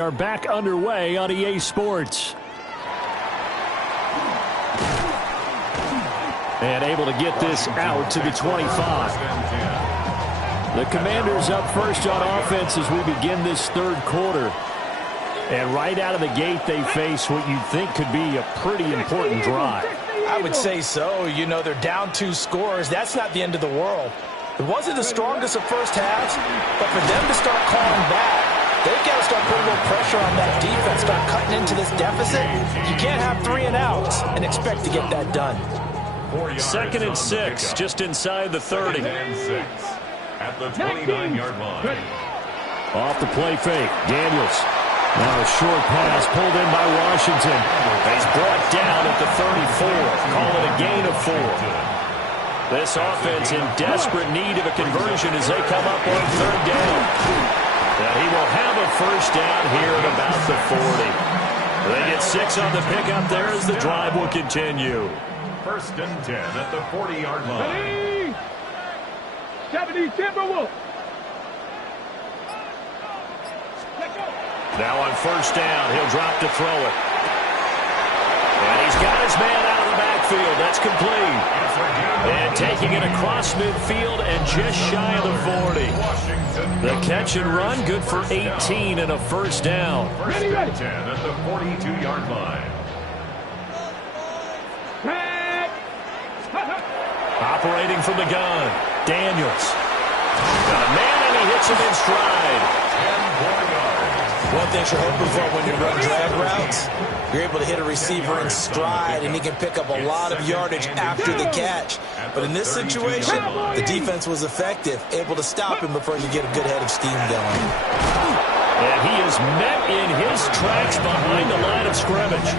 Are back underway on EA Sports. And able to get this out to the 25. The Commanders up first on offense as we begin this third quarter. And right out of the gate, they face what you'd think could be a pretty important drive. I would say so. You know, they're down 2 scores. That's not the end of the world. It wasn't the strongest of first halves, but for them to start calling back, they've got to start putting a little pressure on that defense, start cutting into this deficit. You can't have 3 and outs and expect to get that done. 2nd and 6, just inside the 30. At the 29-yard line. Off the play fake, Daniels. Now a short pass pulled in by Washington. He's brought down at the 34. Call it a gain of 4. This offense in desperate need of a conversion as they come up on 3rd down. And he will have a first down here at about the 40. They get 6 on the pickup there as the drive will continue. 1st and 10 at the 40-yard line. 70 Timberwolves. Now on 1st down, he'll drop to throw it. And he's got his man out of the backfield. That's complete. And taking it across midfield and just shy of the 40. The catch and run, good for 18 and a first down. 1st and 10 at the 42-yard line. Operating from the gun, Daniels. Got a man and he hits him in stride. 10 yards. One thing you're hoping for when you run drag routes, you're able to hit a receiver in stride, and he can pick up a lot of yardage after the catch. But in this situation, the defense was effective, able to stop him before you get a good head of steam going. And he is met in his tracks behind the line of scrimmage.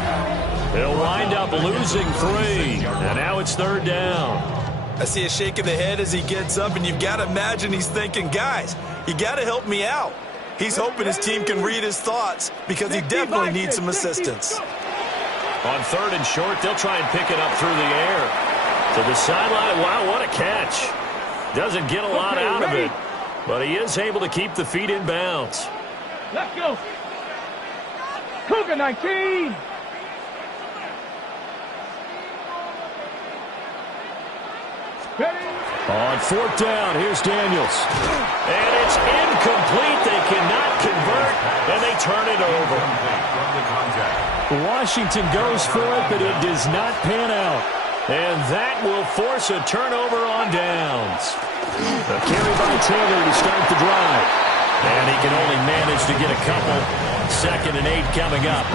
He'll wind up losing 3, and now it's 3rd down. I see a shake of the head as he gets up, and you've got to imagine he's thinking, guys, you got to help me out. He's hoping his team can read his thoughts because he definitely needs some assistance. On 3rd and short, they'll try and pick it up through the air. To the sideline, wow, what a catch. Doesn't get a lot out of it, but he is able to keep the feet in bounds. Let's go. Cougar 19. On 4th down, here's Daniels. And it's incomplete. They cannot convert, and they turn it over. Washington goes for it, but it does not pan out. And that will force a turnover on downs. A carry by Taylor to start the drive. And he can only manage to get a couple. 2nd and 8 coming up.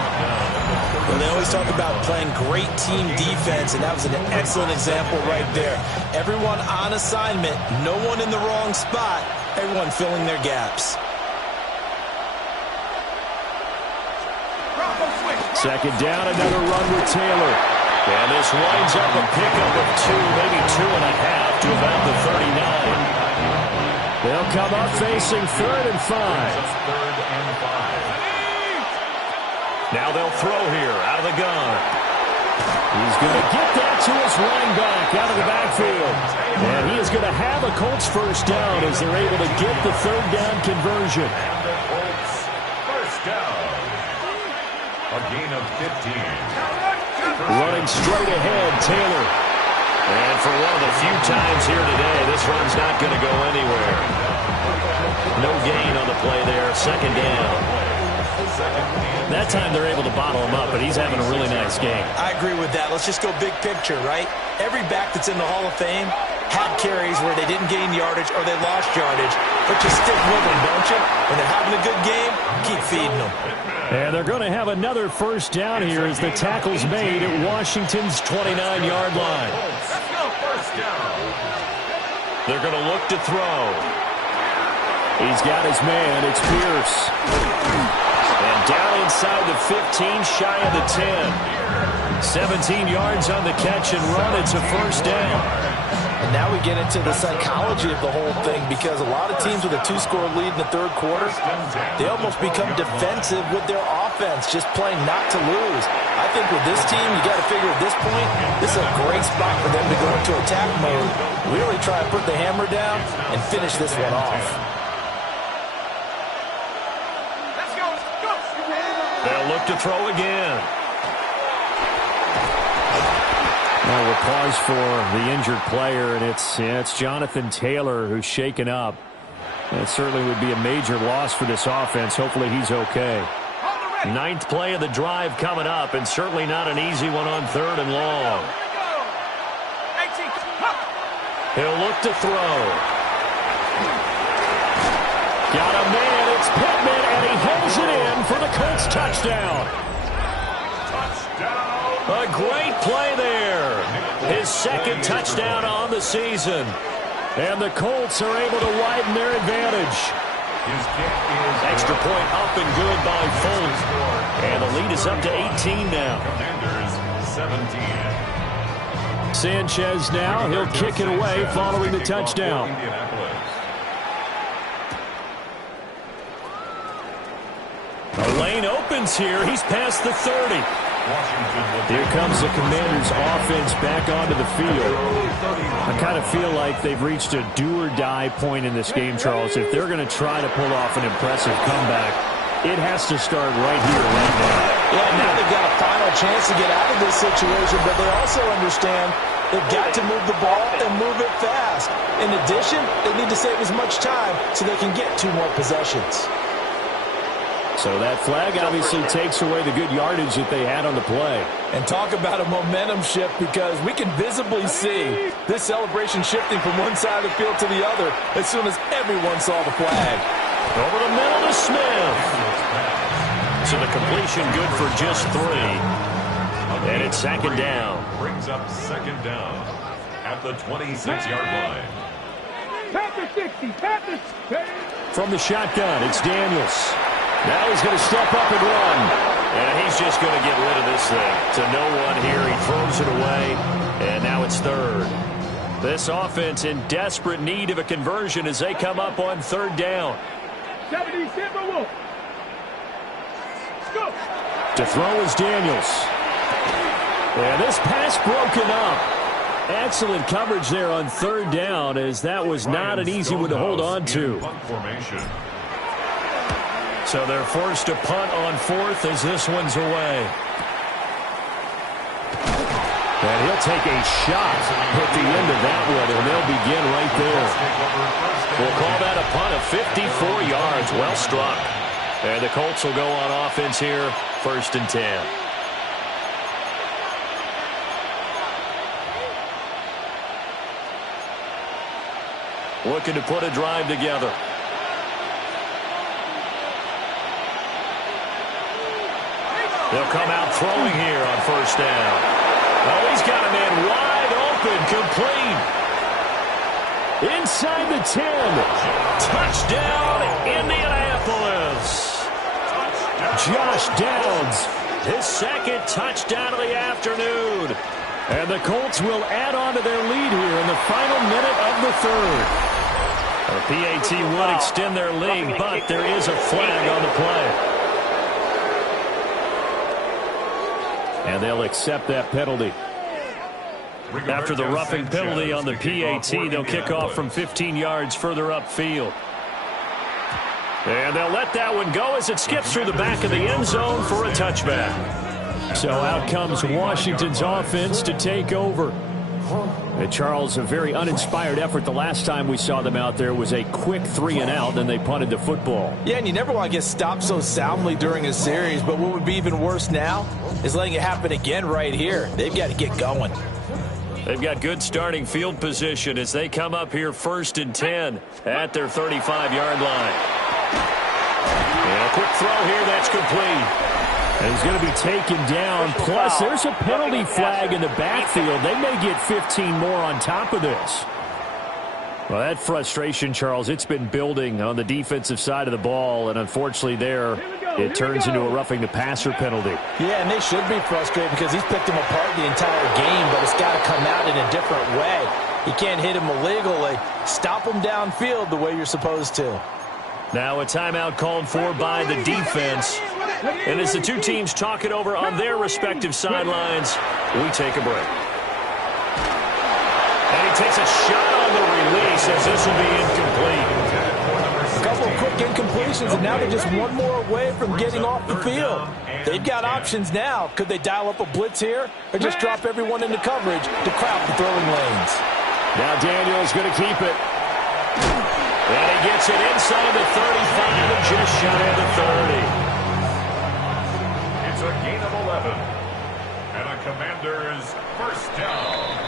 Well, they always talk about playing great team defense, and that was an excellent example right there. Everyone on assignment, no one in the wrong spot, everyone filling their gaps. 2nd down, another run with Taylor. And this winds up a pickup of 2, maybe 2.5 to about the 39. They'll come up facing 3rd and 5. Now they'll throw here out of the gun. He's going to get that to his running back out of the backfield. And he is going to have a Colts first down as they're able to get the 3rd down conversion. First down. A gain of 15. Running straight ahead, Taylor. And for one of the few times here today, this run's not going to go anywhere. No gain on the play there. 2nd down. That time they're able to bottle him up, but he's having a really nice game. I agree with that. Let's just go big picture, right? Every back that's in the Hall of Fame had carries where they didn't gain yardage or they lost yardage, but you stick with them, don't you? When they're having a good game, keep feeding them. And they're going to have another first down here as the tackle's made at Washington's 29-yard line. They're going to look to throw. He's got his man. It's Pierce. And down inside the 15, shy of the 10. 17 yards on the catch and run. It's a first down. And now we get into the psychology of the whole thing, because a lot of teams with a 2-score lead in the 3rd quarter, they almost become defensive with their offense, just playing not to lose. I think with this team, you got to figure at this point, this is a great spot for them to go into attack mode, really try to put the hammer down and finish this one off. Let's go. They'll look to throw again. Now we'll pause for the injured player, and it's Jonathan Taylor who's shaken up. That certainly would be a major loss for this offense. Hopefully he's okay. Ninth play of the drive coming up, and certainly not an easy one on 3rd and long. He'll look to throw. Got a man, it's Pittman, and he holds it in for the Colts touchdown. A great play there. His second touchdown on the season. And the Colts are able to widen their advantage. Extra point up and good by Fulton. And the lead is up to 18 now. Commanders 17. Sanchez now, he'll kick it away following the touchdown. The lane opens here. He's past the 30. Here comes the Commanders' offense back onto the field. I kind of feel like they've reached a do-or-die point in this game, Charles. If they're going to try to pull off an impressive comeback, it has to start right here, right now. Yeah, now they've got a final chance to get out of this situation, but they also understand they've got to move the ball and move it fast. In addition, they need to save as much time so they can get 2 more possessions. So that flag obviously takes away the good yardage that they had on the play. And talk about a momentum shift, because we can visibly see this celebration shifting from one side of the field to the other as soon as everyone saw the flag. Over the middle to Smith. So the completion good for just 3. And it's 2nd down. Brings up 2nd down at the 26-yard line. Panther 60, Panther 60. From the shotgun, it's Daniels. Now he's going to step up and run. And he's just going to get rid of this thing. To no one here. He throws it away. And now it's 3rd. This offense in desperate need of a conversion as they come up on 3rd down. 70 Timberwolves. Go. To throw is Daniels. And this pass broken up. Excellent coverage there on 3rd down, as that was not an easy one to hold on to. So they're forced to punt on 4th as this one's away. And he'll take a shot at the end of that one, and they'll begin right there. We'll call that a punt of 54 yards. Well struck. And the Colts will go on offense here, 1st and 10. Looking to put a drive together. They'll come out throwing here on 1st down. Oh, he's got a man wide open, complete. Inside the 10. Touchdown, Indianapolis. Josh Downs, His 2nd touchdown of the afternoon. and the Colts will add on to their lead here in the final minute of the 3rd. The PAT would extend their lead, but there is a flag on the play. And they'll accept that penalty. After the roughing penalty on the PAT, they'll kick off from 15 yards further upfield. And they'll let that one go as it skips through the back of the end zone for a touchback. So out comes Washington's offense to take over. And Charles, a very uninspired effort. The last time we saw them out there was a quick 3-and-out, then they punted the football. Yeah, and you never want to get stopped so soundly during a series, but what would be even worse now is letting it happen again right here. They've got to get going. They've got good starting field position as they come up here 1st and 10 at their 35-yard line. And a quick throw here, that's complete. And he's going to be taken down. Plus, there's a penalty flag in the backfield. They may get 15 more on top of this. Well, that frustration, Charles, it's been building on the defensive side of the ball. And unfortunately there, it turns into a roughing the passer penalty. Yeah, and they should be frustrated because he's picked him apart the entire game, but it's got to come out in a different way. You can't hit him illegally. Stop him downfield the way you're supposed to. Now a timeout called for by the defense. And as the two teams talk it over on their respective sidelines, we take a break. And he takes a shot on the release as this will be incomplete. couple of quick incompletions, and now they're just one more away from getting off the field. They've got options now. Could they dial up a blitz here or just drop everyone into coverage to crowd the throwing lanes? Now Daniels going to keep it. And he gets it inside the 35 and just shy of the 30. It's a gain of 11. And a Commander's first down.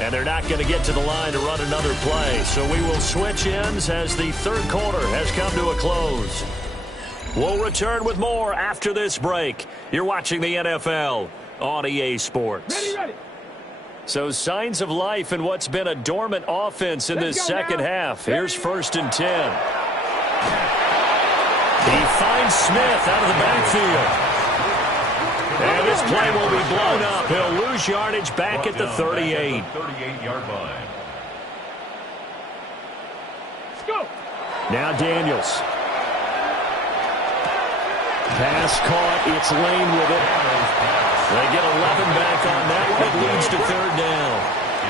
And they're not going to get to the line to run another play. So we will switch ends as the third quarter has come to a close. We'll return with more after this break. You're watching the NFL on EA Sports. Ready. So signs of life in what's been a dormant offense in this second half. Here's 1st and 10. He finds Smith out of the backfield. And this play will be blown up. He'll lose yardage back at the 38. 38-yard line. Let's go. Now Daniels. Pass caught. It's Lane with it. They get 11 back on that one. It leads to 3rd down.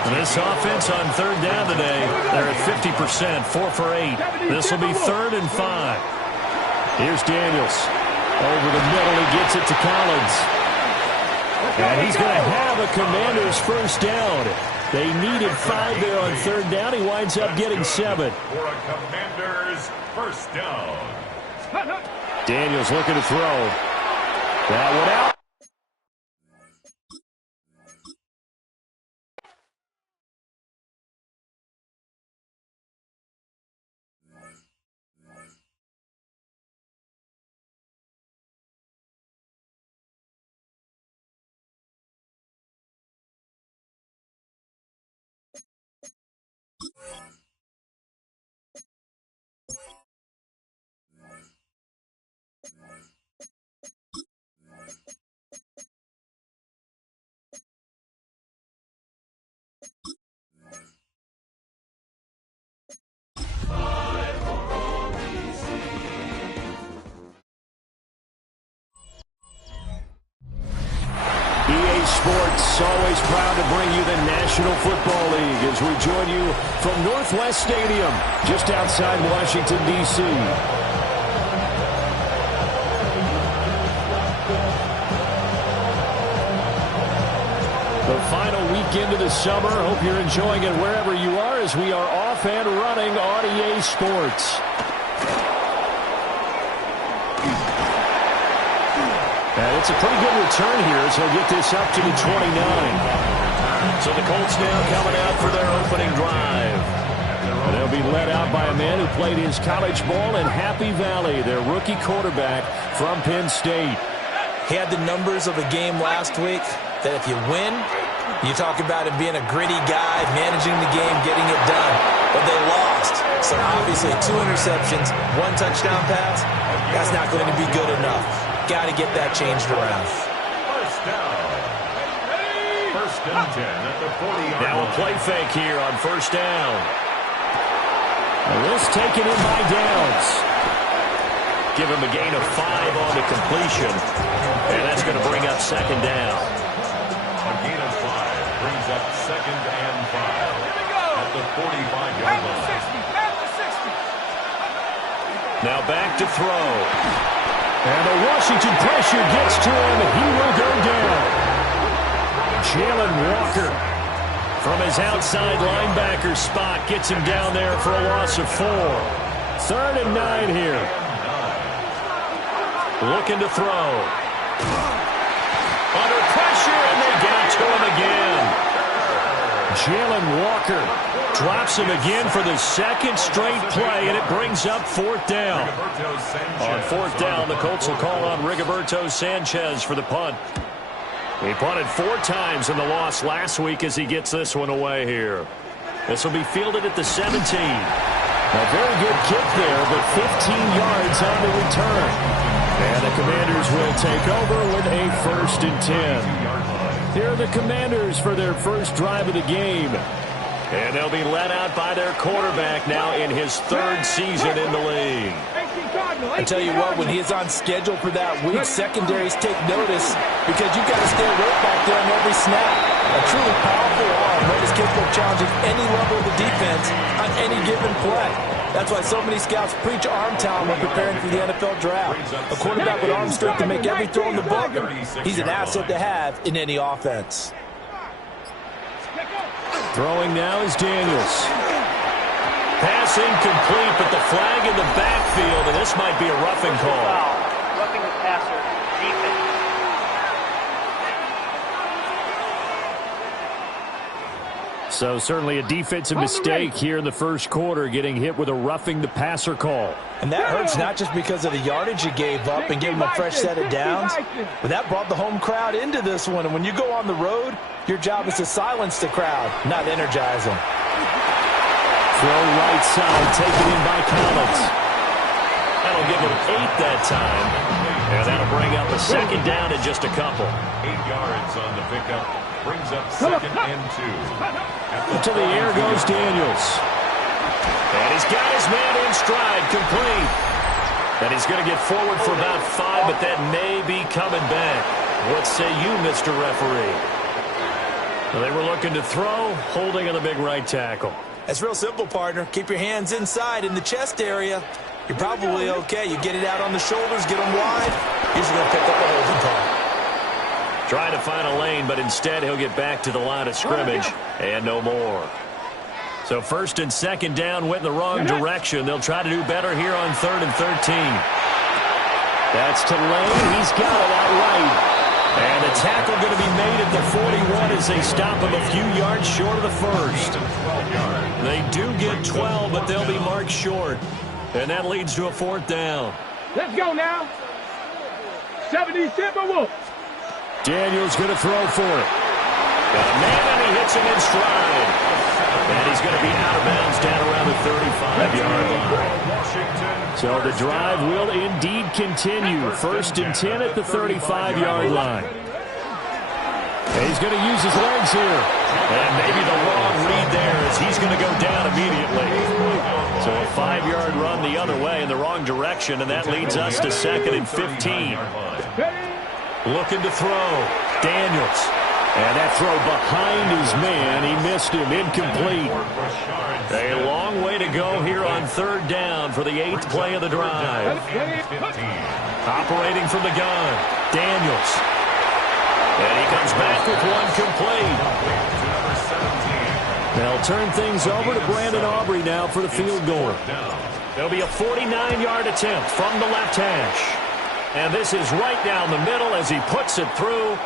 And this offense on 3rd down today, they're at 50%, 4 for 8. This will be 3rd and 5. Here's Daniels. Over the middle, he gets it to Collins. And he's going to have a Commander's first down. They needed 5 there on 3rd down. He winds up getting 7. For a Commander's first down. Daniels looking to throw. That one out. EA Sports, always proud to bring you the National Football League as we join you from Northwest Stadium, just outside Washington, D.C. The final weekend of the summer. Hope you're enjoying it wherever you are as we are off and running on EA Sports. And it's a pretty good return here, so he'll get this up to the 29. So the Colts now coming out for their opening drive. And they'll be led out by a man who played his college ball in Happy Valley, their rookie quarterback from Penn State. He had the numbers of a game last week that if you win, you talk about him being a gritty guy, managing the game, getting it done. But they lost. So obviously 2 interceptions, 1 touchdown pass, that's not going to be good enough. Got to get that changed around. First down. 1st and 10 at the 40-yard line. Now a play fake here on 1st down. And this taken in by Downs. Give him a gain of 5 on the completion. And that's going to bring up 2nd down. A gain of 5 brings up 2nd and 5 at the 45-yard line. Now back to throw. And the Washington pressure gets to him, and he will go down. Jalen Walker from his outside linebacker spot gets him down there for a loss of 4. 3rd and 9 here. Looking to throw. Under pressure, and they get it to him again. Jalen Walker drops him again for the 2nd straight play, and it brings up 4th down. On 4th down, the Colts will call on Rigoberto Sanchez for the punt. He punted 4 times in the loss last week as he gets this one away here. This will be fielded at the 17. A very good kick there, but 15 yards on the return. And the Commanders will take over with a 1st and 10. Here are the Commanders for their first drive of the game. And they'll be led out by their quarterback now in his 3rd season in the league. I tell you what, when he is on schedule for that week, secondaries take notice because you've got to stay alert back there on every snap. A truly powerful arm that is capable of challenging any level of the defense on any given play. That's why so many scouts preach arm talent when preparing for the NFL draft. A quarterback with arm strength to make every throw in the book, he's an asset to have in any offense. Throwing now is Daniels. Pass incomplete, but the flag in the backfield, and this might be a roughing call. Roughing the passer, defense. So certainly a defensive mistake here in the first quarter, getting hit with a roughing the passer call. And that hurts not just because of the yardage you gave up and gave them a fresh set of downs, but that brought the home crowd into this one. And when you go on the road, your job is to silence the crowd, not energize them. Throw right side, taken in by Collins. That'll give him 8 that time. And that'll bring up a second down in just a couple. 8 yards on the pickup. Brings up 2nd and 2. To the air goes Daniels. And he's got his man in stride, complete. And he's going to get forward for about 5, but that may be coming back. What say you, Mr. Referee? Well, they were looking to throw, holding on the big right tackle. It's real simple, partner. Keep your hands inside in the chest area. You're probably okay. You get it out on the shoulders, get them wide. Usually going to pick up a holding call. Trying to find a lane, but instead he'll get back to the line of scrimmage and no more. So 1st and 2nd down went in the wrong direction. They'll try to do better here on 3rd and 13. That's to Lane. He's got it outright. And the tackle going to be made at the 41 as they stop him a few yards short of the first. They do get 12, but they'll be marked short. And that leads to a 4th down. Let's go now. 77 Wolf. Daniels going to throw for it. Got a man, and he hits him in stride. And he's going to be out of bounds down around the 35-yard line. So the drive will indeed continue. 1st and 10 at the 35-yard line. And he's going to use his legs here. And maybe the wrong read there as he's going to go down immediately. So a 5-yard run the other way in the wrong direction, and that leads us to 2nd and 15. Looking to throw. Daniels. And that throw behind his man. He missed him. Incomplete. A long way to go here on 3rd down for the 8th play of the drive. Operating from the gun. Daniels. And he comes back with one complete. They'll turn things over to Brandon Aubrey now for the field goal. There'll be a 49-yard attempt from the left hash. And this is right down the middle as he puts it through.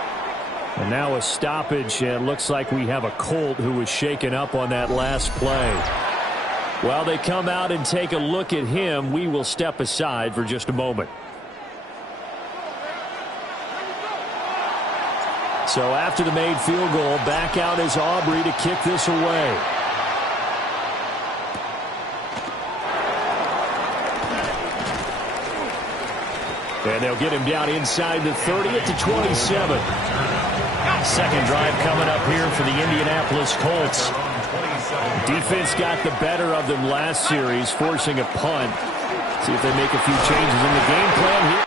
And now a stoppage, and looks like we have a Colt who was shaken up on that last play. While they come out and take a look at him, we will step aside for just a moment. So after the made field goal, back out is Aubrey to kick this away. And they'll get him down inside the 30 at the 27. Second drive coming up here for the Indianapolis Colts. Defense got the better of them last series, forcing a punt. See if they make a few changes in the game plan here.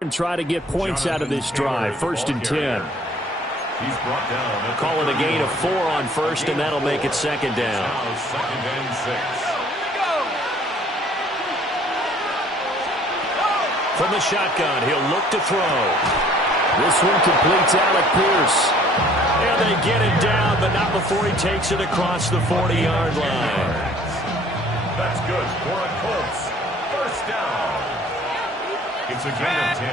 And try to get points out of this drive. First and 10. He's brought down. Call it a gain of 4 on first, and that'll make it second down. Now second and 6. From the shotgun, he'll look to throw. This one completes Alec Pierce. And they get it down, but not before he takes it across the 40-yard line. That's good for a Colts. First down. It's a gain of 10.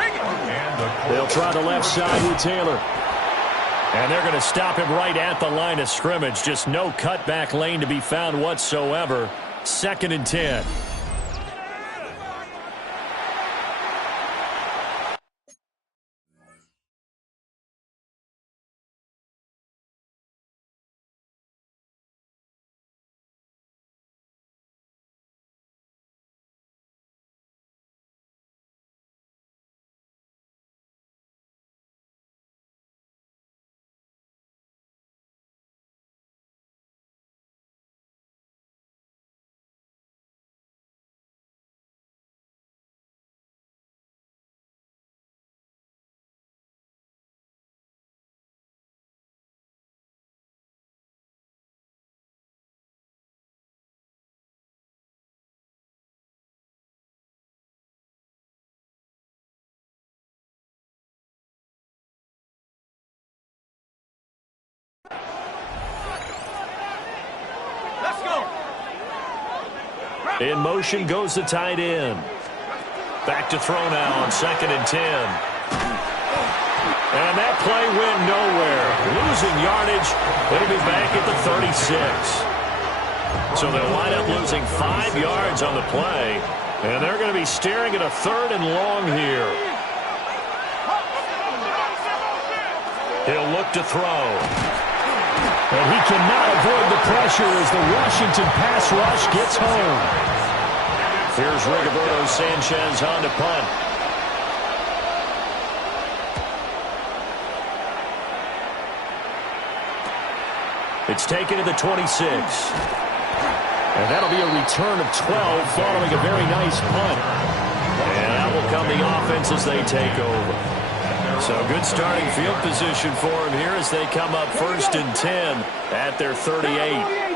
And the Colts. They'll try the left side with Taylor. And they're going to stop him right at the line of scrimmage. Just no cutback lane to be found whatsoever. Second and 10. In motion goes the tight end. Back to throw now on second and 10. And that play went nowhere. Losing yardage. It'll be back at the 36. So they'll wind up losing 5 yards on the play. And they're going to be staring at a third and long here. He'll look to throw. And he cannot avoid the pressure as the Washington pass rush gets home. Here's Rigoberto Sanchez on to punt. It's taken to the 26. And that'll be a return of 12 following a very nice punt. And out will come the offense as they take over. So good starting field position for him here as they come up first and 10 at their 38.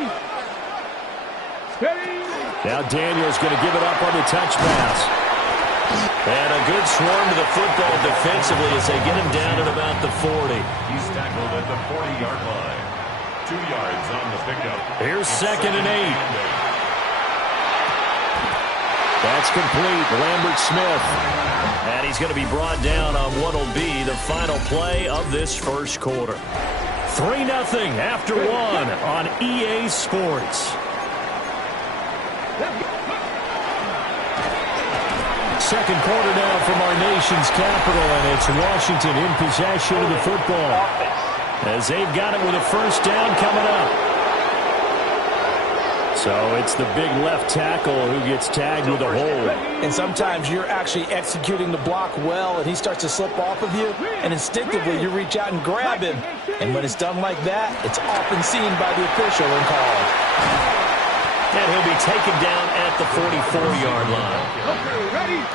Now Daniels going to give it up on the touch pass. And a good swarm to the football defensively as they get him down at about the 40. He's tackled at the 40-yard line. 2 yards on the pickup. Here's second and 8. That's complete. Lambert Smith. And he's going to be brought down on what will be the final play of this first quarter. 3-0 after 1 on EA Sports. Second quarter now from our nation's capital, and it's Washington in possession of the football as they've got it with a first down coming up. So it's the big left tackle who gets tagged with a hold. And sometimes you're actually executing the block well, and he starts to slip off of you, and instinctively you reach out and grab him. And when it's done like that, it's often seen by the official and called. And he'll be taken down at the 44-yard line.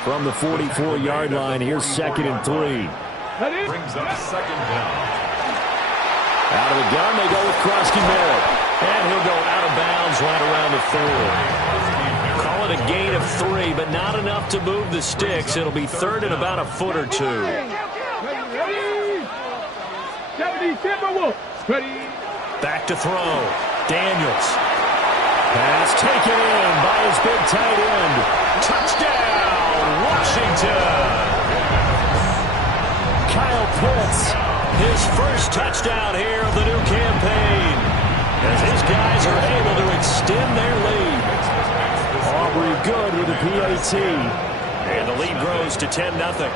From the 44-yard line, here's second and 3. Brings up second down. Out of the gun, they go with Krosky Merritt. And he'll go out of bounds right around the 4. Call it a gain of 3, but not enough to move the sticks. It'll be third and about a foot or 2. Back to throw. Daniels. Pass taken in by his big tight end. Touchdown, Washington. Kyle Pitts. His first touchdown here of the new campaign, as his guys are able to extend their lead. Aubrey good with a PAT. And the lead grows to 10-0.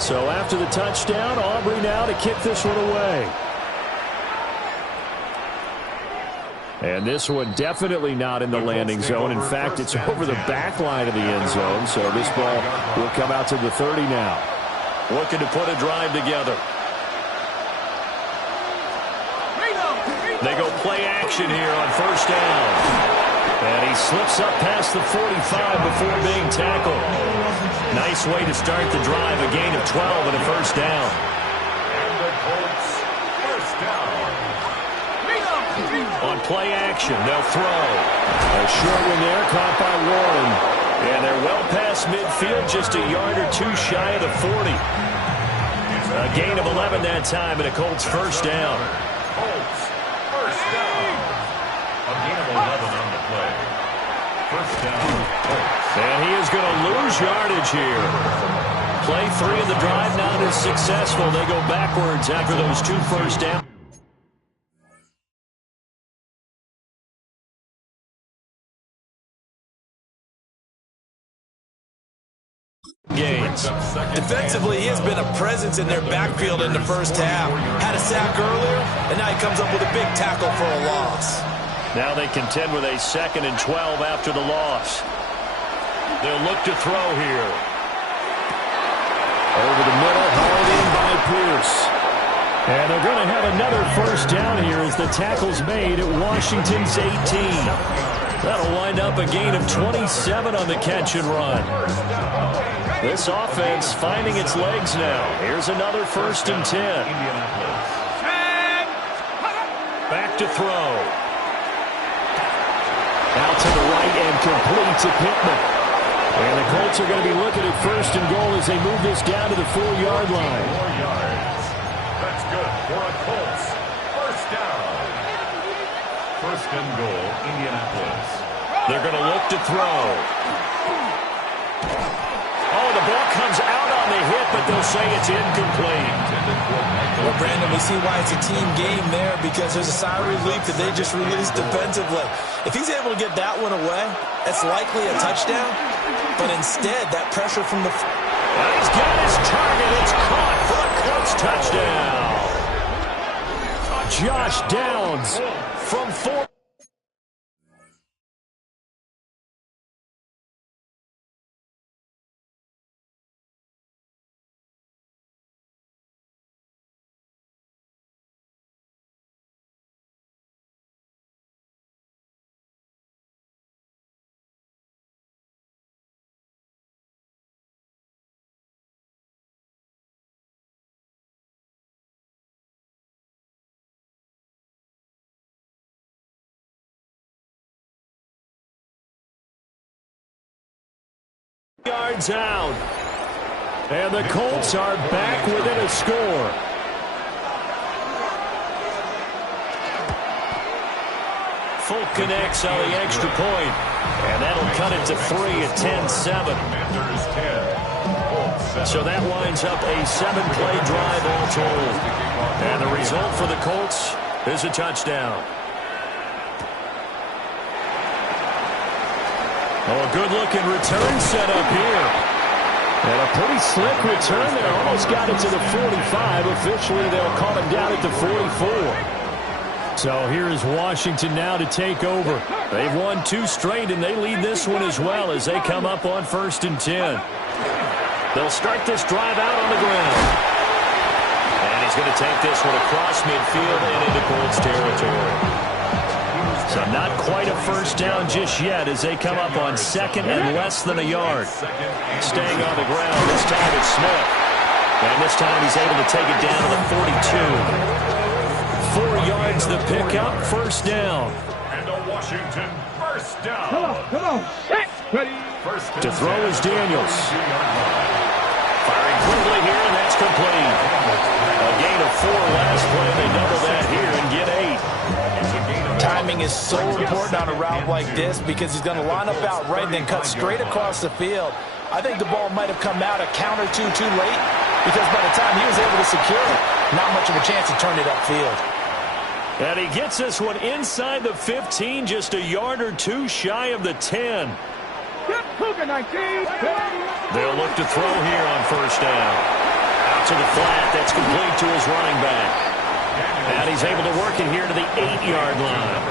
So after the touchdown, Aubrey now to kick this one away. And this one definitely not in the landing zone. In fact, it's over the back line of the end zone. So this ball will come out to the 30 now. Looking to put a drive together. They go play action here on first down. And he slips up past the 45 before being tackled. Nice way to start the drive. A gain of 12 and a first down. And the Colts, first down. On play action, they'll throw. A short one there, caught by Warren. And they're well past midfield, just a yard or two shy of the 40. A gain of 11 that time, and a Colts first down. Colts, first down. A gain of 11 on the play. First down, Colts. And he is going to lose yardage here. Play 3 of the drive not as successful. They go backwards after those 2 first downs. Gains. Defensively, he has been a presence in their backfield in the first half. Had a sack earlier, and now he comes up with a big tackle for a loss. Now they contend with a 2nd and 12 after the loss. They'll look to throw here. Over the middle, hauled in by Pierce. And they're going to have another first down here as the tackle's made at Washington's 18. That'll wind up a gain of 27 on the catch and run. This offense finding its legs now. Here's another 1st and 10. Back to throw. Out to the right and complete to Pittman. And the Colts are going to be looking at 1st and goal as they move this down to the 4-yard line. 4 yards. That's good for a Colts. First down. 1st and goal, Indianapolis. They're going to look to throw. Oh, the ball comes out on the hit, but they'll say it's incomplete. Well, Brandon, we see why it's a team game there, because there's a sigh of relief that they just released defensively. If he's able to get that one away, that's likely a touchdown. But instead, that pressure from the... He's got his target. It's caught for a Colts touchdown. Josh Downs From 4. yards out. And the Colts are back within a score. Folk connects on the extra point. And that'll cut it to 3 at 10-7. So that winds up a 7-play drive all told. And the result for the Colts is a touchdown. Oh, a good-looking return set up here. And a pretty slick return there. Almost got it to the 45. Officially, they'll call it down at the 44. So here is Washington now to take over. They've won 2 straight, and they lead this one as well as they come up on 1st and 10. They'll start this drive out on the ground. And he's going to take this one across midfield and into Colts territory. So not quite a first down just yet as they come up on 2nd and less than a yard. Staying on the ground, this time it's Smith. And this time he's able to take it down to the 42. 4 yards the pickup, first down. And a Washington first down. Come on. Ready. To throw is Daniels. Firing quickly here, and that's complete. A gain of 4 last play. They double that here and get 8. Timing is so important on a route like this because he's going to line up out right and then cut straight across the field. I think the ball might have come out a count or two too late because by the time he was able to secure it, not much of a chance to turn it upfield. And he gets this one inside the 15, just a yard or two shy of the 10. They'll look to throw here on first down. Out to the flat. That's complete to his running back. And he's able to work it here to the 8-yard line.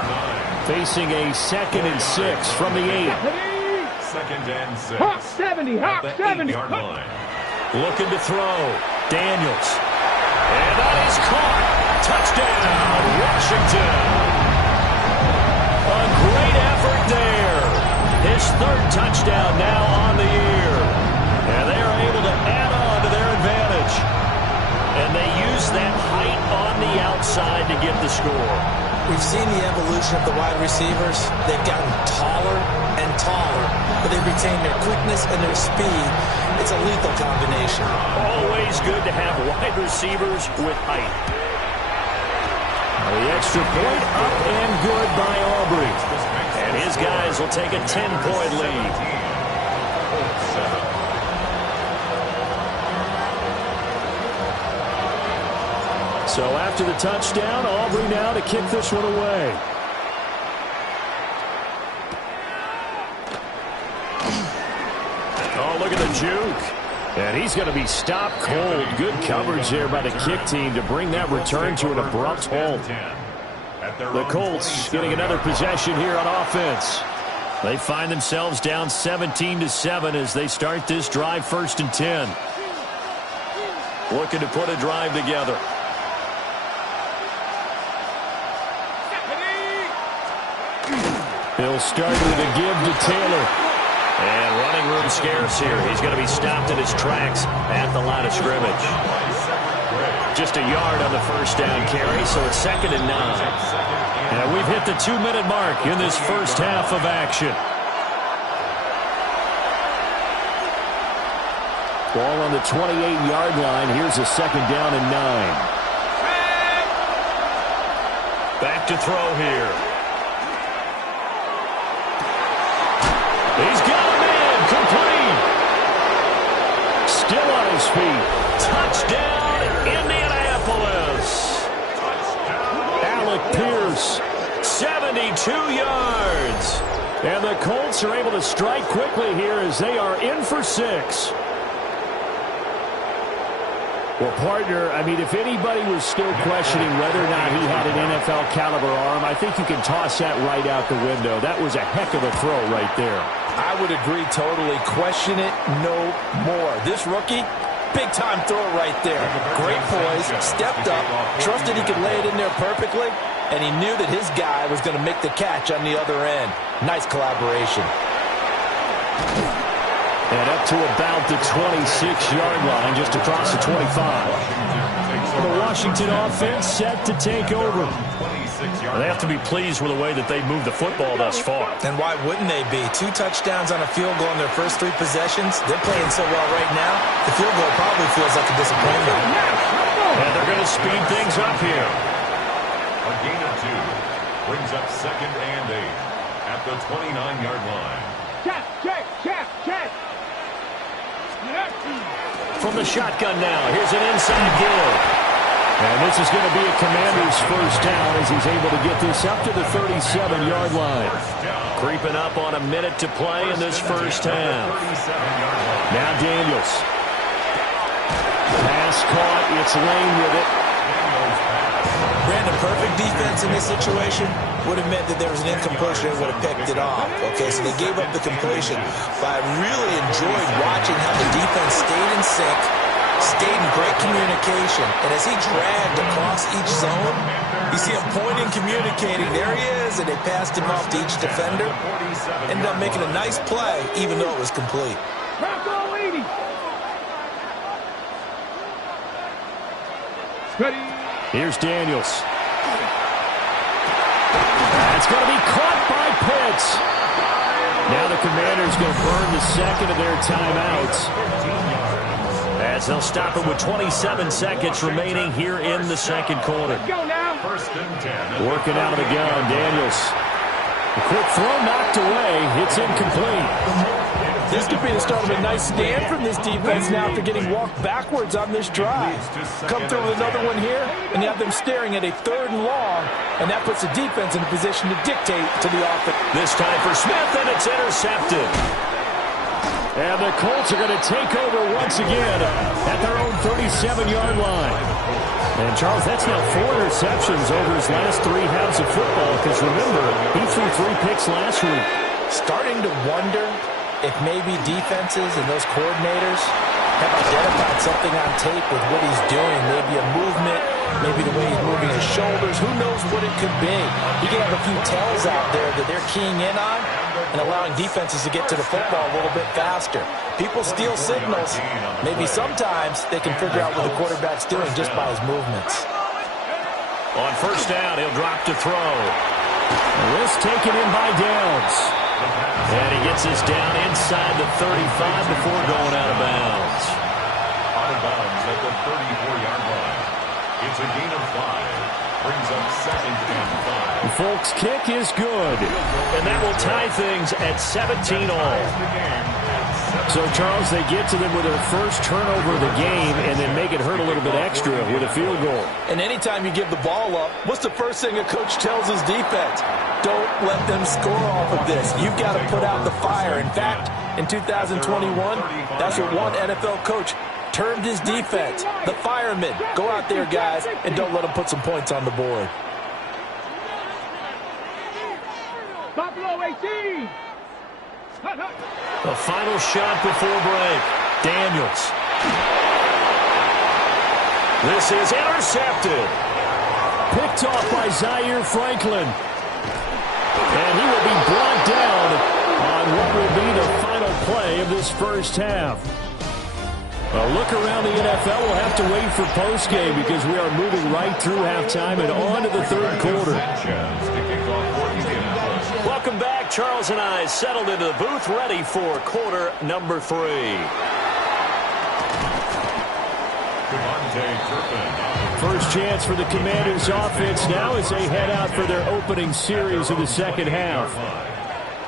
Facing a 2nd and 6 from the 8. 2nd and 6. Hawk 70, Hawk 70. Looking to throw. Daniels. And that is caught. Touchdown, Washington. A great effort there. His 3rd touchdown now on the year. And they are able to add on to their advantage. And they use that height on the outside to get the score. We've seen the evolution of the wide receivers. They've gotten taller and taller, but they've retained their quickness and their speed. It's a lethal combination. Always good to have wide receivers with height. The extra point up and good by Aubrey. And his guys will take a 10-point lead. So after the touchdown, Aubrey now to kick this one away. Oh, look at the juke. And he's going to be stopped cold. Good coverage there by the kick team to bring that return to an abrupt halt. The Colts getting another possession here on offense. They find themselves down 17-7 as they start this drive 1st and 10. Looking to put a drive together. He'll start with a give to Taylor. And running room scarce here. He's going to be stopped in his tracks at the line of scrimmage. Just a yard on the first down carry, so it's 2nd and 9. And we've hit the 2-minute mark in this first half of action. Ball on the 28-yard line. Here's a 2nd down and 9. Back to throw here. He's got him in. Complete. Still on his feet. Touchdown, Indianapolis. Alec Pierce, 72 yards. And the Colts are able to strike quickly here as they are in for 6. Well, partner, I mean, if anybody was still questioning whether or not he had an NFL caliber arm, I think you can toss that right out the window. That was a heck of a throw right there. I would agree totally. Question it no more. This rookie, big-time throw right there. Great poise, stepped up, trusted he could lay it in there perfectly, and he knew that his guy was going to make the catch on the other end. Nice collaboration. And up to about the 26-yard line, just across the 25. The Washington offense set to take over. They have to be pleased with the way that they've moved the football thus far. And why wouldn't they be? 2 touchdowns on a field goal in their first 3 possessions. They're playing so well right now, the field goal probably feels like a disappointment. And they're going to speed things up here. A gain of 2 brings up 2nd and 8 at the 29-yard line. Check. From the shotgun now, here's an inside give. And this is going to be a Commander's first down as he's able to get this up to the 37-yard line. Creeping up on a minute to play in this first half. Now Daniels. Pass caught. It's Lane with it. Brandon, perfect defense in this situation would have meant that there was an incompletion and would have picked it off. Okay, so they gave up the completion. But I really enjoyed watching how the defense stayed in sync, stayed in great communication. And as he dragged across each zone, you see him pointing, communicating. There he is, and they passed him off to each defender. Ended up making a nice play, even though it was complete. Ready. Here's Daniels. That's going to be caught by Pitts. Now the Commanders going to burn the second of their timeouts. As they'll stop it with 27 seconds remaining here in the second quarter. Go now. 1st and 10. Working out of the gun, Daniels. A quick throw knocked away. It's incomplete. This could be the start of a nice stand from this defense now after getting walked backwards on this drive. Come through with another one here, and you have them staring at a 3rd and long, and that puts the defense in a position to dictate to the offense. This time for Smith, and it's intercepted. And the Colts are going to take over once again at their own 37-yard line. And, Charles, that's now 4 interceptions over his last 3 halves of football, because, remember, he threw 3 picks last week. Starting to wonder if maybe defenses and those coordinators have identified something on tape with what he's doing. Maybe a movement, maybe the way he's moving his shoulders. Who knows what it could be? He could have a few tells out there that they're keying in on and allowing defenses to get to the football a little bit faster. People steal signals. Maybe sometimes they can figure out what the quarterback's doing just by his movements. On first down, he'll drop to throw. Risk taken in by Downs. And he gets us down inside the 35 before going out of bounds. Out of bounds at the 34-yard line. It's a gain of 5. Brings up 2nd and 5. The Folks' kick is good. And that will tie things at 17 all. So, Charles, they get to them with their first turnover of the game and then make it hurt a little bit extra with a field goal. And anytime you give the ball up, what's the first thing a coach tells his defense? Don't let them score off of this. You've got to put out the fire. In fact, in 2021, that's what one NFL coach termed his defense, the firemen. Go out there, guys, and don't let them put some points on the board. Buffalo 18. The final shot before break. Daniels. This is intercepted. Picked off by Zaire Franklin. And he will be brought down on what will be the final play of this first half. A look around the NFL. We'll have to wait for postgame because we are moving right through halftime and on to the 3rd quarter. Welcome back. Charles and I settled into the booth ready for quarter number 3. First chance for the Commanders offense now as they head out for their opening series of the second half.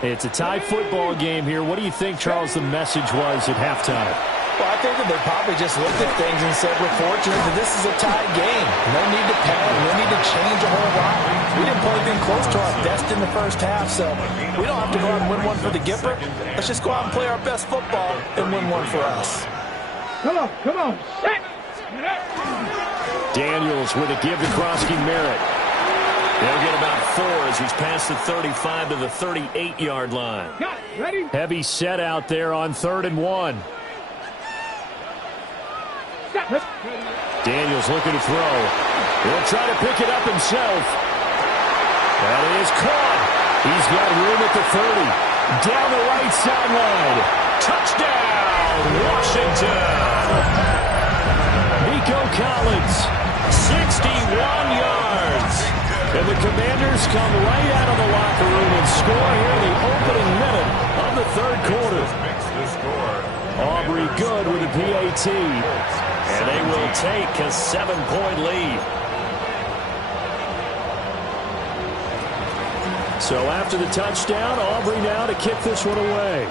It's a tie football game here. What do you think, Charles, the message was at halftime? Well, I think that they probably just looked at things and said, we're fortunate that this is a tied game. No need to panic. No need to change a whole lot. We didn't play anything close to our best in the first half, so we don't have to go out and win one for the Gipper. Let's just go out and play our best football and win one for us. Come on. Set. Daniels with a give to Krosky Merritt. They'll get about 4 as he's past the 35 to the 38-yard line. Got it. Ready? Heavy set out there on 3rd and 1. Daniels looking to throw. He'll try to pick it up himself. That is caught. He's got room at the 30. Down the right sideline. Touchdown, Washington. Nico Collins, 61 yards. And the Commanders come right out of the locker room and score here in the opening minute of the 3rd quarter. Aubrey good with a PAT. And they will take a 7-point lead. So after the touchdown, Aubrey now to kick this one away.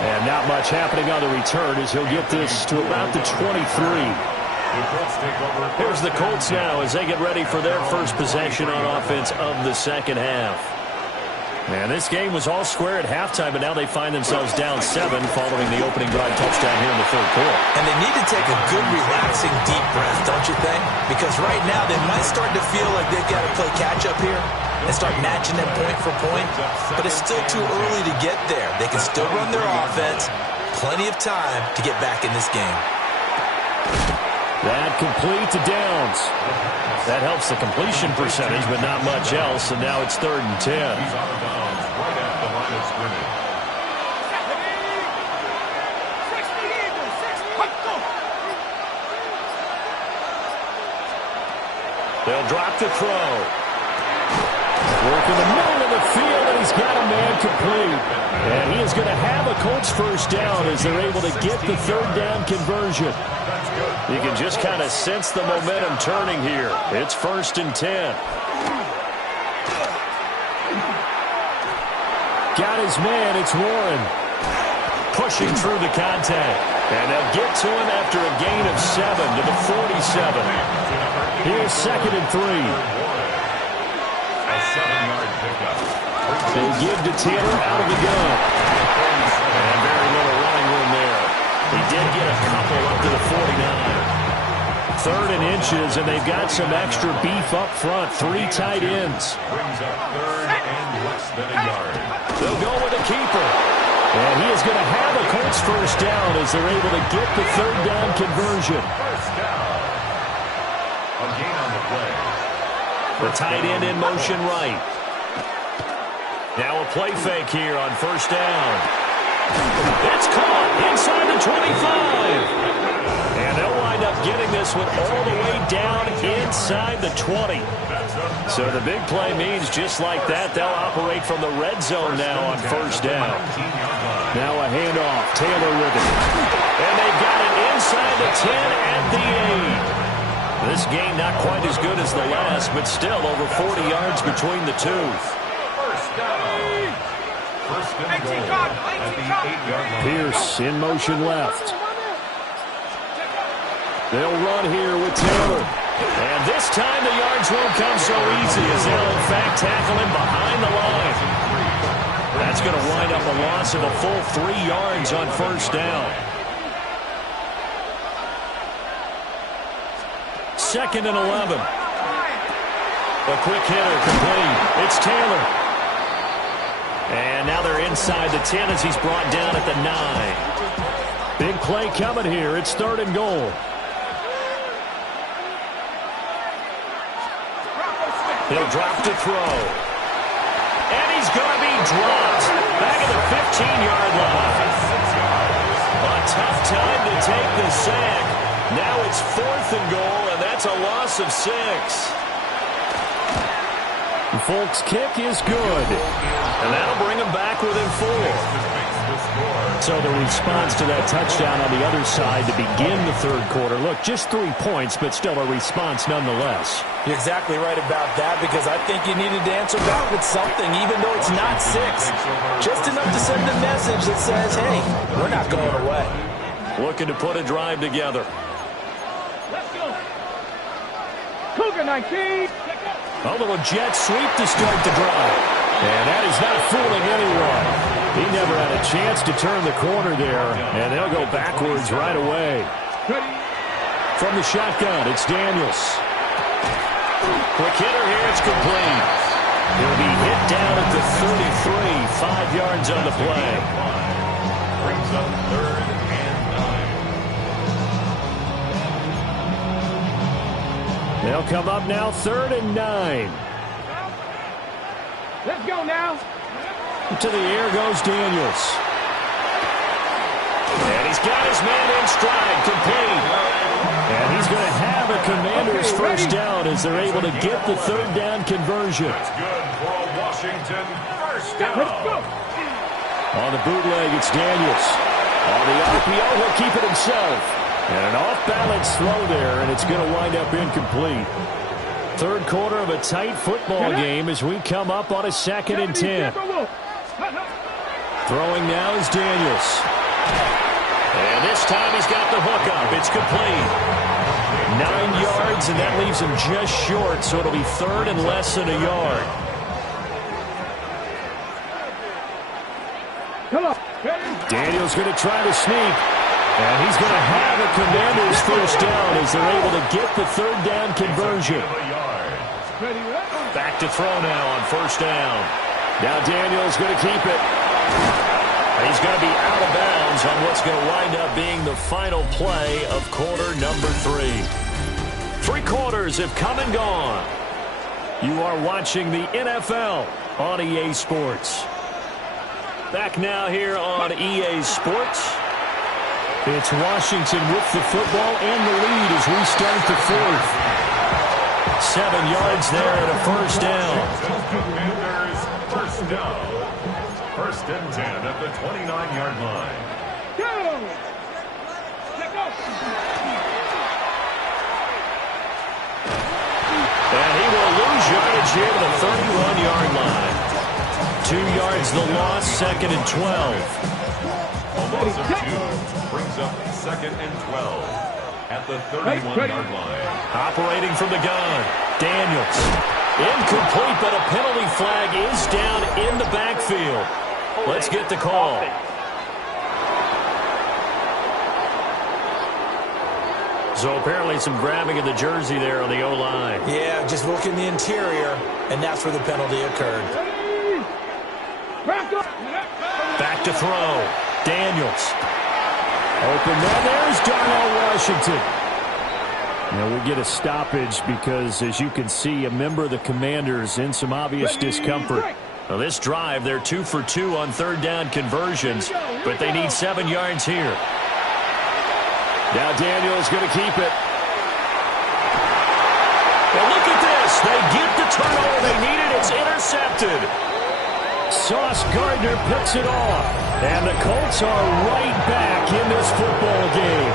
And not much happening on the return as he'll get this to about the 23. Here's the Colts now as they get ready for their first possession on offense of the second half. And this game was all square at halftime, but now they find themselves down 7 following the opening drive touchdown here in the 3rd quarter. And they need to take a good, relaxing, deep breath, don't you think? Because right now they might start to feel like they've got to play catch-up here and start matching them point for point. But it's still too early to get there. They can still run their offense. Plenty of time to get back in this game. That complete to Downs. That helps the completion percentage, but not much else, and now it's 3rd and 10. He's out of bounds right at the line of scrimmage. They'll drop the throw. Work in the middle of the field, and he's got a man complete. And he is going to have a Colts first down as they're able to get the 3rd down conversion. You can just kind of sense the momentum turning here. It's 1st and 10. Got his man. It's Warren. Pushing through the contact. And they'll get to him after a gain of 7 to the 47. Here's 2nd and 3. A 7-yard pickup. They give to Taylor out of the gun. And very little running room there. He did get a couple up to the 49. 3rd and inches, and they've got some extra beef up front. 3 tight ends. Brings up 3rd and less than a yard. They'll go with a keeper. And he is going to have a Colts first down as they're able to get the 3rd down conversion. First down. A gain on the play. The tight end in motion right. Now a play fake here on 1st down. It's caught inside the 25. And they'll wind up getting this one all the way down inside the 20. So the big play means just like that, they'll operate from the red zone now on 1st down. Now a handoff. Taylor with it. And they've got it inside the 10 at the 8. This game not quite as good as the last, but still over 40 yards between the two. First down. First and goal at the 8-yard line. Pierce in motion left. They'll run here with Taylor. And this time the yards won't come so easy as they'll in fact tackle him behind the line. That's going to wind up a loss of a full 3 yards on 1st down. 2nd and 11. A quick hitter complete. It's Taylor. And now they're inside the 10 as he's brought down at the 9. Big play coming here. It's 3rd and goal. He'll drop to throw. And he's going to be dropped. Back at the 15-yard line. A tough time to take the sack. Now it's 4th and goal, and that's a loss of 6. Folks' kick is good. And that'll bring him back within 4. So the response to that touchdown on the other side to begin the 3rd quarter. Look, just 3 points, but still a response nonetheless. You're exactly right about that, because I think you needed to answer back with something, even though it's not 6. Just enough to send a message that says, hey, we're not going away. Looking to put a drive together. Let's go. Cougar 19. A little jet sweep to start the drive. And that is not fooling anyone. He never had a chance to turn the corner there, and they'll go backwards right away. From the shotgun, it's Daniels. Quick hitter here, it's complete. He'll be hit down at the 33, 5 yards on the play. Brings up 3rd and 9. They'll come up now 3rd and 9. Let's go now. To the air goes Daniels. And he's got his man in stride, complete. And he's going to have a Commander's first down as they're able to get the 3rd down conversion. That's good for a Washington first down. Let's go. On the bootleg, it's Daniels. On the RPO, he'll keep it himself. And an off-balance throw there, and it's going to wind up incomplete. 3rd quarter of a tight football game as we come up on a 2nd and 10. Throwing now is Daniels. And this time he's got the hook up. It's complete. 9 yards, and that leaves him just short, so it'll be 3rd and less than a yard. Come on. Daniels going to try to sneak. And he's going to have a Commander's first down as they're able to get the 3rd down conversion. Back to throw now on 1st down. Now Daniels going to keep it. He's going to be out of bounds on what's going to wind up being the final play of quarter number 3. 3 quarters have come and gone. You are watching the NFL on EA Sports. Back now here on EA Sports. It's Washington with the football and the lead as we start the 4th. 7 yards there and a first down. Commanders first down. 1st and 10 at the 29-yard line. Go. Let's go. And he will lose yardage here to the 31-yard line. 2 yards the loss, 2nd and 12. A loss of 2 brings up 2nd and 12 at the 31-yard line. Operating from the gun, Daniels. Incomplete, but a penalty flag is down in the backfield. Let's get the call. So apparently some grabbing of the jersey there on the O-line. Yeah, just look in the interior, and that's where the penalty occurred. Back to throw. Daniels. Open there. There's Darnell Washington. Now we get a stoppage because, as you can see, a member of the Commanders in some obvious discomfort. Now this drive, they're 2 for 2 on 3rd down conversions, but they need 7 yards here. Now Daniel's going to keep it. Well, look at this. They get the turnover they needed. It's intercepted. Sauce Gardner picks it off. And the Colts are right back in this football game.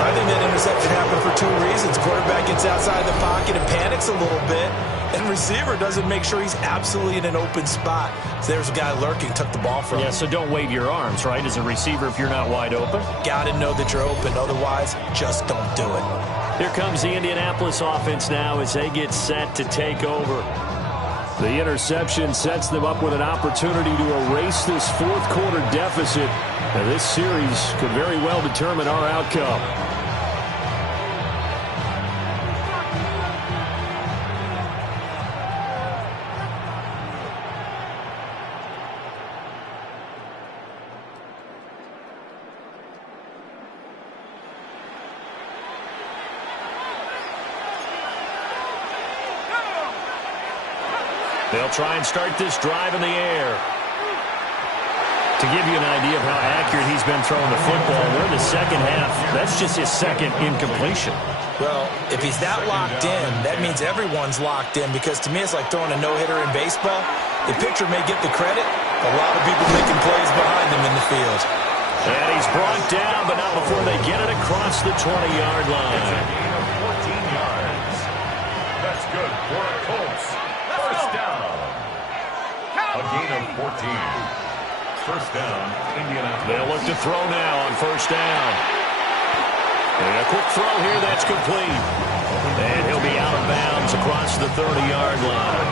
I think that interception happened for 2 reasons. Quarterback gets outside the pocket and panics a little bit, and receiver doesn't make sure he's absolutely in an open spot. So there's a guy lurking, took the ball from him. Yeah, so don't wave your arms, right, as a receiver if you're not wide open. Got to know that you're open. Otherwise, just don't do it. Here comes the Indianapolis offense now as they get set to take over. The interception sets them up with an opportunity to erase this 4th quarter deficit. And this series could very well determine our outcome. They'll try and start this drive in the air. To give you an idea of how accurate he's been throwing the football, we're in the 2nd half. That's just his 2nd incompletion. Well, if he's that locked in, that means everyone's locked in, because to me it's like throwing a no-hitter in baseball. The pitcher may get the credit, a lot of people making plays behind him in the field. And he's brought down, but not before they get it across the 20-yard line. It's a gain of 14 yards. That's good for a Colts. First down. A gain of 14. First down, Indianapolis. They'll look to throw now on 1st down. And a quick throw here, that's complete. And he'll be out of bounds across the 30-yard line.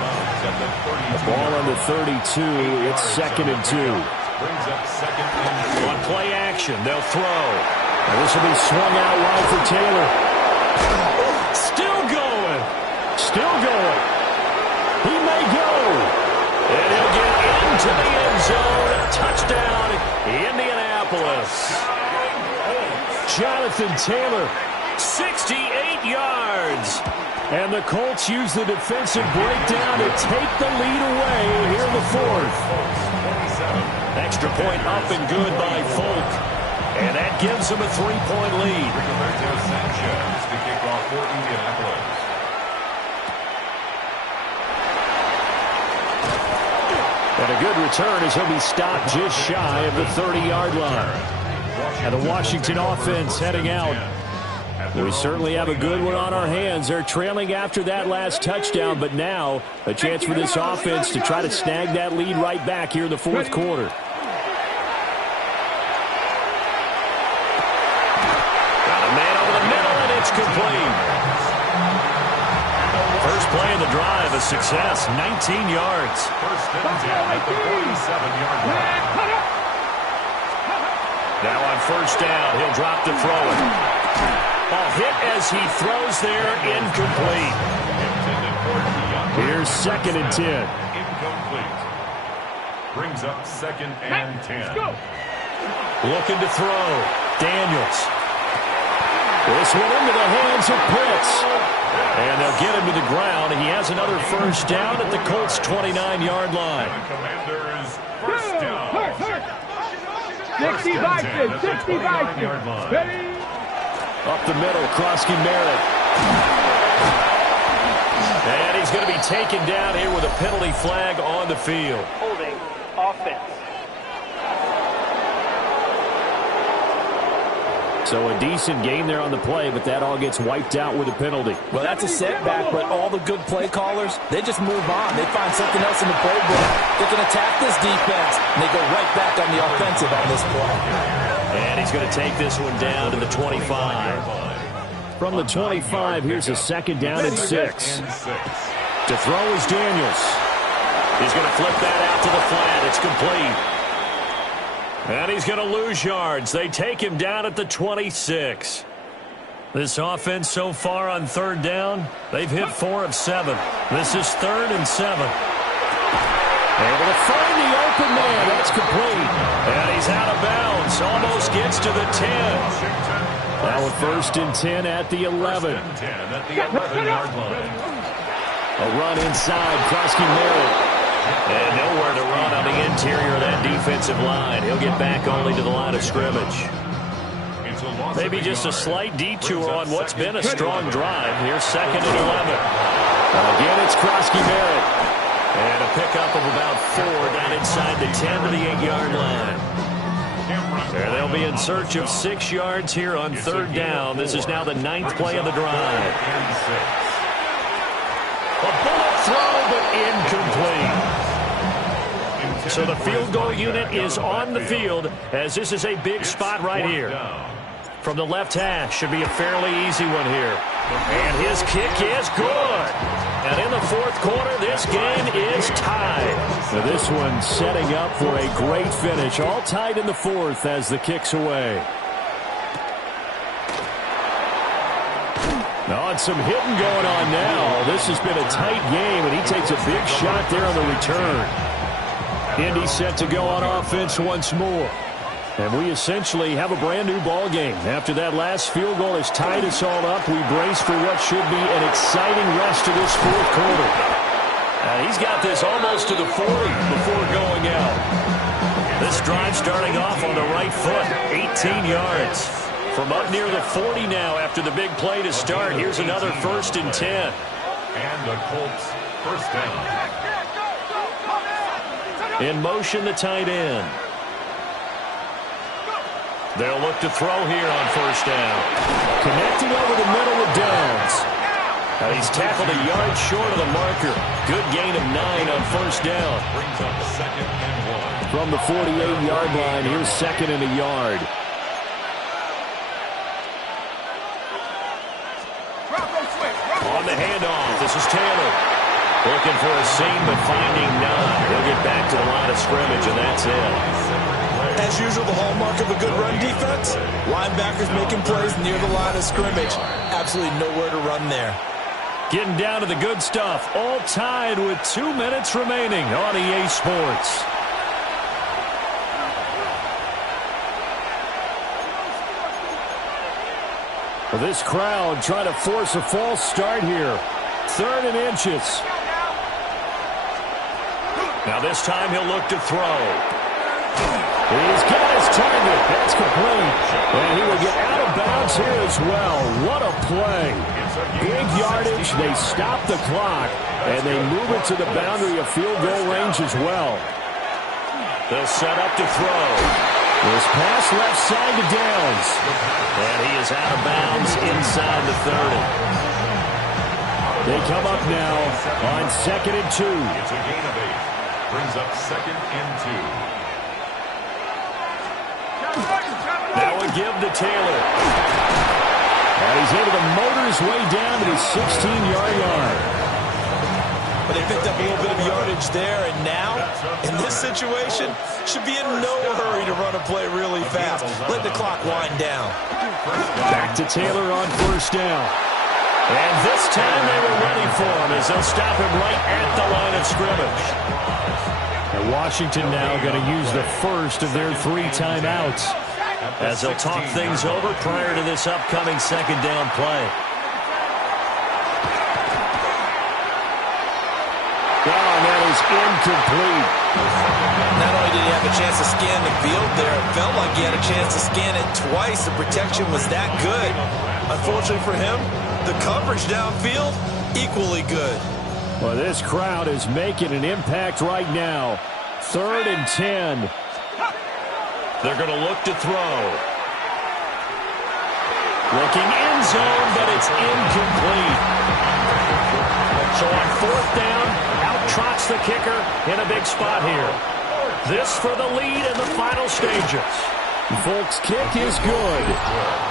The ball on the 32, it's 2nd and 2. Brings up 2nd and 2. On play action, they'll throw. And this will be swung out wide for Taylor. Still going. Still going. He may go. And he'll get into the end zone. Touchdown, Indianapolis. Jonathan Taylor, 68 yards. And the Colts use the defensive breakdown to take the lead away here in the 4th. Extra point up and good by Folk. And that gives them a 3-point lead. Rigoberto Sanchez to kick off for Indianapolis. And a good return as he'll be stopped just shy of the 30-yard line. And the Washington offense heading out. We certainly have a good one on our hands. They're trailing after that last touchdown, but now a chance for this offense to try to snag that lead right back here in the 4th quarter. Got a man over the middle, and it's complete. First play of the drive, a success, 19 yards. First and 10 at the 47-yard line. Now on 1st down, he'll drop to throw it. A hit as he throws there, incomplete. Here's 2nd and 10. Incomplete. Brings up 2nd and 10. Looking to throw. Daniels. This one into the hands of Pitts. And they'll get him to the ground. He has another 1st down at the Colts' 29-yard line. Commanders, 1st down. 60 Vikings, 60 Vikings. Ready? Up the middle, Krosky Merritt. And he's going to be taken down here with a penalty flag on the field. Holding offense. So a decent game there on the play, but that all gets wiped out with a penalty. Well, that's a setback, but all the good play callers, they just move on. They find something else in the playbook. They can attack this defense, and they go right back on the offensive on this play. And he's going to take this one down to the 25. From the 25, here's a second down and 6. To throw is Daniels. He's going to flip that out to the flat. It's complete. And he's going to lose yards. They take him down at the 26. This offense so far on third down, they've hit 4 of 7. This is 3rd and 7. Able to find the open man. That's complete. And he's out of bounds. Almost gets to the 10. Now with 1st and 10 at the 11. At the 11-yard line. A run inside. Krosky Merritt. And nowhere to run on the interior of that defensive line. He'll get back only to the line of scrimmage. Maybe just a slight detour on what's been a strong drive. Here's 2nd and 11. Again, it's Krosky Merritt. And a pickup of about 4 down inside the 10 to the 8-yard line. And they'll be in search of 6 yards here on 3rd down. This is now the 9th play of the drive. A bullet throw, but incomplete. So the field goal unit is on the field as this is a big spot right here. From the left hash, should be a fairly easy one here. And his kick is good. And in the 4th quarter, this game is tied. Now this one setting up for a great finish. All tied in the 4th as the kick's away. Oh, and some hitting going on now. This has been a tight game, and he takes a big shot there on the return. Indy set to go on offense once more. And we essentially have a brand-new ball game. After that last field goal has tied us all up, we brace for what should be an exciting rest of this 4th quarter. He's got this almost to the 40 before going out. This drive starting off on the right foot, 18 yards. From up near the 40 now after the big play to start. Here's another 1st and 10. And the Colts 1st down. In motion, the tight end. They'll look to throw here on 1st down. Connecting over the middle with Downs. And he's tackled a yard short of the marker. Good gain of 9 on 1st down. Brings up 2nd and 1. From the 48-yard line, here's 2nd and a yard. On the handoff, this is Taylor. Looking for a seam, but finding none. He'll get back to the line of scrimmage, and that's it. As usual, the hallmark of a good run defense, linebackers making plays near the line of scrimmage. Absolutely nowhere to run there. Getting down to the good stuff. All tied with 2 minutes remaining on EA Sports. Well, this crowd trying to force a false start here. 3rd and inches. Now this time he'll look to throw. He's got his target. That's complete. And he will get out of bounds here as well. What a play. Big yardage. They stop the clock. And they move it to the boundary of field goal range as well. They'll set up to throw. This pass left side to Downs. And he is out of bounds inside the 30. They come up now on 2nd and 2. It's a gain of 8. Brings up 2nd and 2. Now a give to Taylor. And he's able to motor his way down to his 16-yard line. But they picked up a little bit of yardage there, and now, in this situation, should be in no hurry to run a play really fast. Let the clock wind down. Back to Taylor on 1st down. And this time they were ready for him as they'll stop him right at the line of scrimmage. And Washington now going to use the first of their 3 timeouts as they'll talk things over prior to this upcoming 2nd down play. Oh, and that is incomplete. Not only did he have a chance to scan the field there, it felt like he had a chance to scan it twice. The protection was that good. Unfortunately for him, the coverage downfield, equally good. Well, this crowd is making an impact right now. 3rd and 10. They're going to look to throw. Looking end zone, but it's incomplete. So on fourth down, out trots the kicker in a big spot here. This for the lead in the final stages. Folks, kick is good.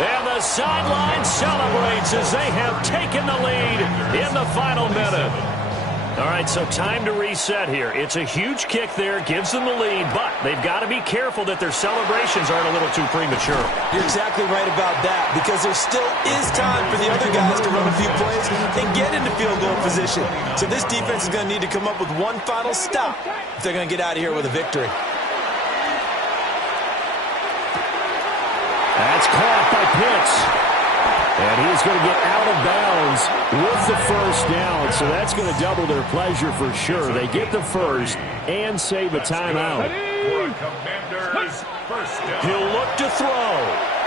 And the sideline celebrates as they have taken the lead in the final minute. All right, so time to reset here. It's a huge kick there, gives them the lead, but they've got to be careful that their celebrations aren't a little too premature. You're exactly right about that, because there still is time for the other guys to run a few plays and get into field goal position. So this defense is going to need to come up with one final stop if they're going to get out of here with a victory. That's caught by Pitts. And he's going to get out of bounds with the first down. So that's going to double their pleasure for sure. They get the first and save a timeout. For Commanders, first down. He'll look to throw.